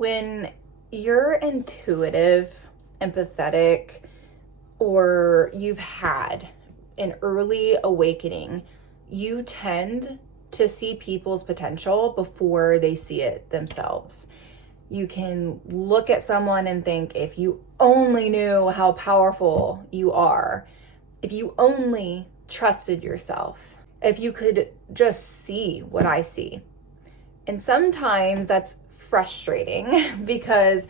When you're intuitive, empathetic, or you've had an early awakening, you tend to see people's potential before they see it themselves. You can look at someone and think, if you only knew how powerful you are, if you only trusted yourself, if you could just see what I see. And sometimes that's frustrating because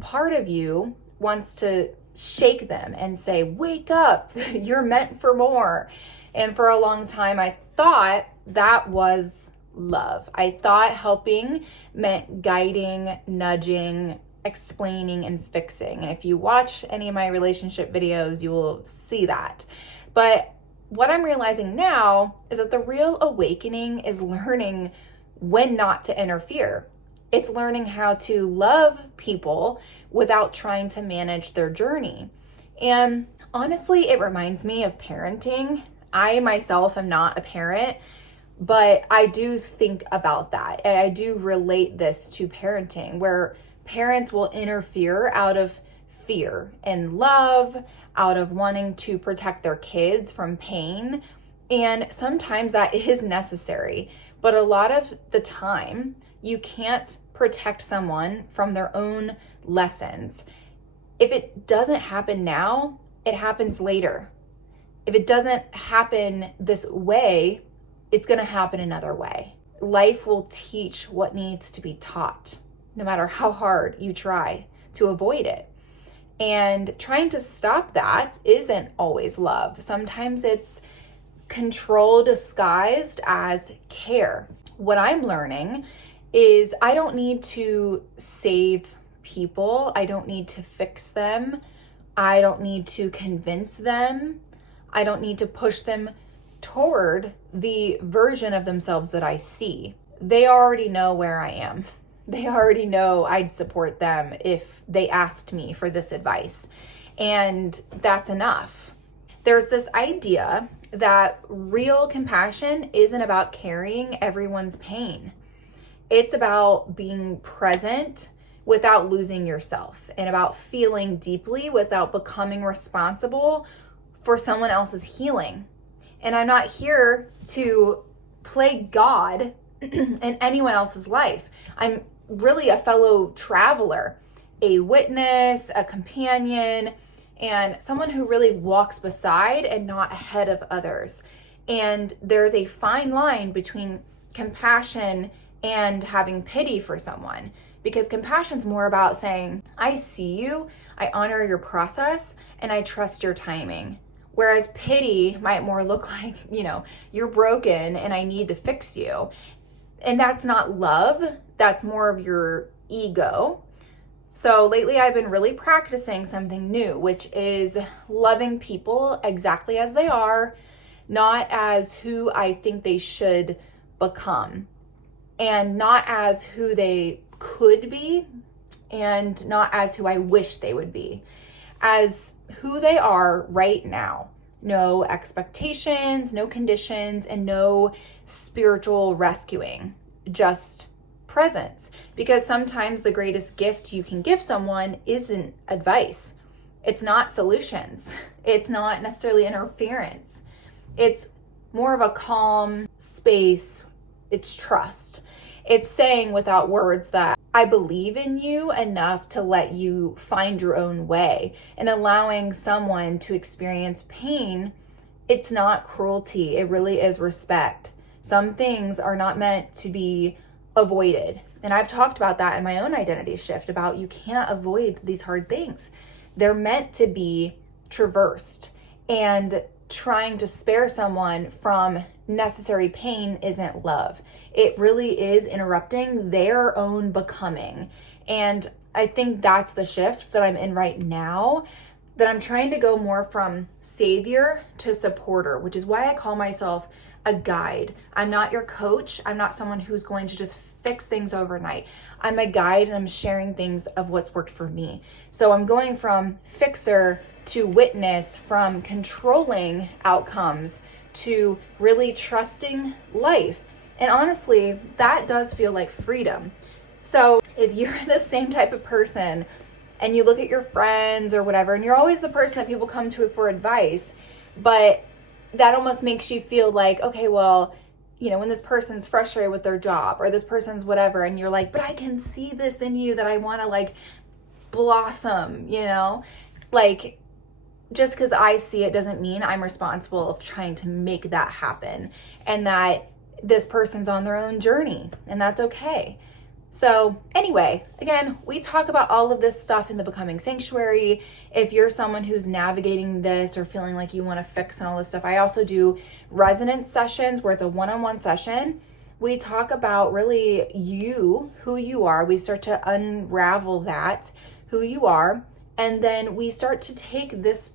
part of you wants to shake them and say, wake up, you're meant for more. And for a long time, I thought that was love. I thought helping meant guiding, nudging, explaining, and fixing. And if you watch any of my relationship videos, you will see that. But what I'm realizing now is that the real awakening is learning when not to interfere. It's learning how to love people without trying to manage their journey. And honestly, it reminds me of parenting. I myself am not a parent, but I do think about that. And I do relate this to parenting, where parents will interfere out of fear and love, out of wanting to protect their kids from pain. And sometimes that is necessary. But a lot of the time, you can't protect someone from their own lessons. If it doesn't happen now, it happens later. If it doesn't happen this way, it's going to happen another way. Life will teach what needs to be taught, no matter how hard you try to avoid it. And trying to stop that isn't always love. Sometimes it's control disguised as care. What I'm learning is I don't need to save people. I don't need to fix them. I don't need to convince them. I don't need to push them toward the version of themselves that I see. They already know where I am. They already know I'd support them if they asked me for this advice. And that's enough. There's this idea that real compassion isn't about carrying everyone's pain. It's about being present without losing yourself, and about feeling deeply without becoming responsible for someone else's healing. And I'm not here to play God in anyone else's life. I'm really a fellow traveler, a witness, a companion, and someone who really walks beside and not ahead of others. And there's a fine line between compassion and having pity for someone, because compassion's more about saying, I see you, I honor your process, and I trust your timing. Whereas pity might more look like, you're broken and I need to fix you. And that's not love, that's more of your ego. So lately I've been really practicing something new, which is loving people exactly as they are, not as who I think they should become, and not as who they could be, and not as who I wish they would be, as who they are right now. No expectations, no conditions, and no spiritual rescuing, just presence. Because sometimes the greatest gift you can give someone isn't advice. It's not solutions. It's not necessarily interference. It's more of a calm space. It's trust. It's saying without words that I believe in you enough to let you find your own way, and allowing someone to experience pain. It's not cruelty. It really is respect. Some things are not meant to be avoided. And I've talked about that in my own identity shift, about you can't avoid these hard things. They're meant to be traversed, and trying to spare someone from necessary pain isn't love. It really is interrupting their own becoming. And I think that's the shift that I'm in right now, that I'm trying to go more from savior to supporter, which is why I call myself a guide. I'm not your coach. I'm not someone who's going to just fix things overnight. I'm a guide, and I'm sharing things of what's worked for me. So I'm going from fixer to witness, from controlling outcomes to really trusting life. And honestly, that does feel like freedom. So if you're the same type of person and you look at your friends or whatever, and you're always the person that people come to for advice, but that almost makes you feel like, okay, well, you know, when this person's frustrated with their job or this person's whatever, and you're like, but I can see this in you that I want to like blossom, you know, like just because I see it doesn't mean I'm responsible of trying to make that happen, and that this person's on their own journey, and that's okay. So anyway, again, we talk about all of this stuff in the Becoming Sanctuary. If you're someone who's navigating this or feeling like you want to fix and all this stuff, I also do resonance sessions where it's a one-on-one session. We talk about really you, who you are. We start to unravel that, who you are, and then we start to take this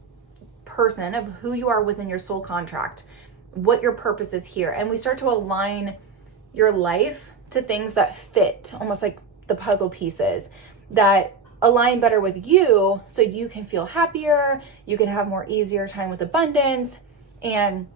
person of who you are within your soul contract, what your purpose is here, and we start to align your life to things that fit, almost like the puzzle pieces that align better with you, so you can feel happier, you can have more easier time with abundance and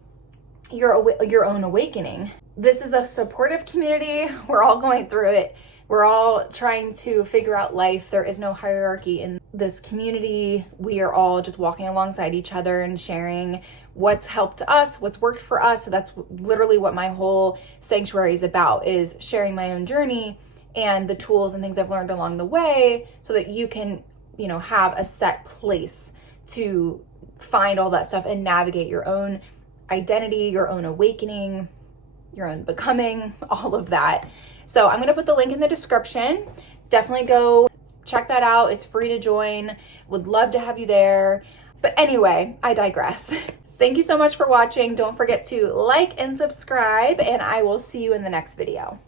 your own awakening. This is a supportive community. We're all going through it. We're all trying to figure out life. There is no hierarchy in this community. We are all just walking alongside each other and sharing what's helped us, what's worked for us. So that's literally what my whole sanctuary is about, is sharing my own journey and the tools and things I've learned along the way, so that you can, you know, have a set place to find all that stuff and navigate your own identity, your own awakening, your own becoming, all of that. So I'm going to put the link in the description. Definitely go check that out. It's free to join. Would love to have you there. But anyway, I digress. Thank you so much for watching. Don't forget to like and subscribe, and I will see you in the next video.